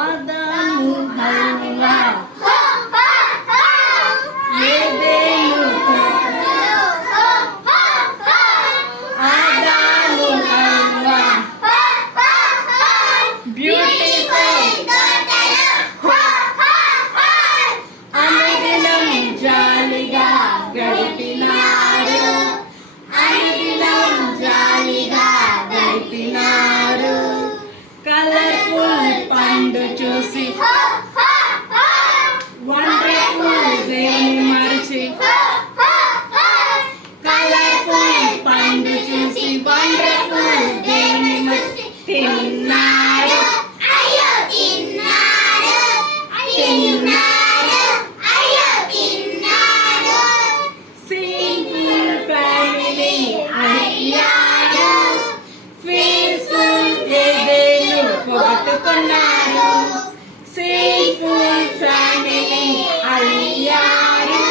ఆదాము హవ్వ ఏదెను ఆదాము హవ్వ బ్యూటిఫుల్ అనుదినం జాలిగా గడిపినారు కలర్ఫుల్ పండు చూసి వండర్ఫుల్ దేవుని మరిచి కలర్ఫుల్ పండు చూసి వండర్ఫుల్ దేవుని మరిచి తిన్నారు సింపుల్ ఫ్యామిలీ అయ్యారు పీస్ఫుల్ ఏదేను పొగట్టుకున్నారు సింపుల్ ఫ్యామిలీ అయ్యారు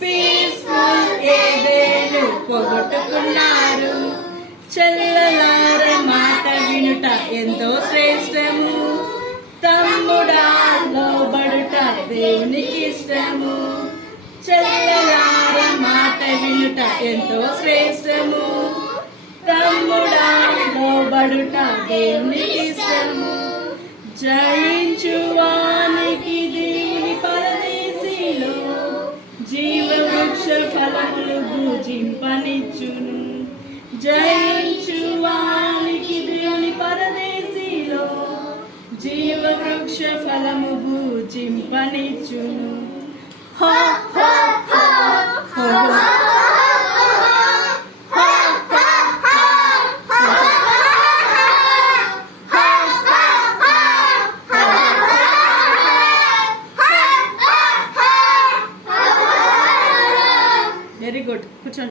పీస్ఫుల్ ఏదేను పొగట్టుకున్నారు చెల్లెలార మాట వినుట ఎంతో శ్రేష్టము తమ్ముడా లోబడుట దేవునికి ఇష్టము చెల్లెలార మాట వినుట ఎంతో శ్రేష్టము తమ్ముడా లోబడుట దేవునికి ఇష్టము జయించువానికి దేవుని పరదేశిలో జీవవృక్ష ఫలములు భుజింపనిచ్చును జయించువానికి దేవుని పరదేశిలో జీవవృక్ష ఫలము భుజింపనిచ్చును హో హో హో హో వెరీ గుడ్ కూర్చోండి.